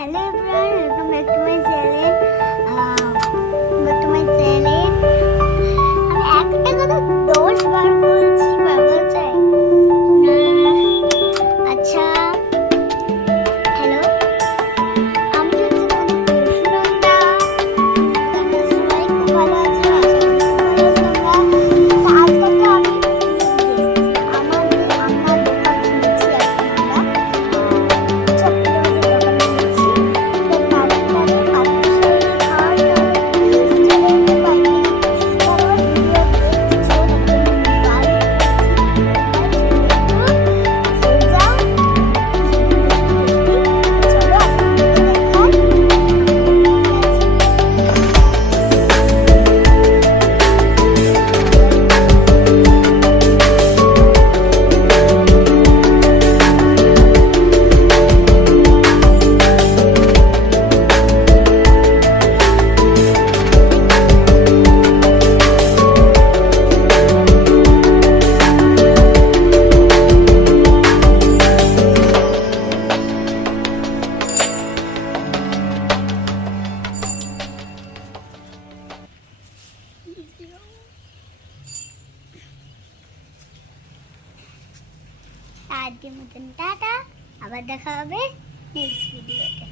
Hello everyone, welcome back to my channel. Back to my channel. আমি একটা কথা 10 বার বলছি, বাবা চাই। আচ্ছা, হ্যালো, আমি হচ্ছে তোমাদের পরশুরামদা। তোমরা সবাই খুব ভালো আছো, আশা করি খুব ভালো আছো তোমরা। তো আজকে তো আমি আমার দোকান খুলেছি এখন আমরা। ছোট্ট আমাদের দোকান খুলেছি। তার কারণটা পাত্রসাহেব খাওয়ার জন্য প্লিজ চ্যানেলটা পাইনি। তারপর ভিডিও দেখছো একদম ভালো খেয়ে যাও। চলো আপনাদের দেখাই। আজকের মতন টাটা, আবার দেখা হবে নেক্সট ভিডিওতে।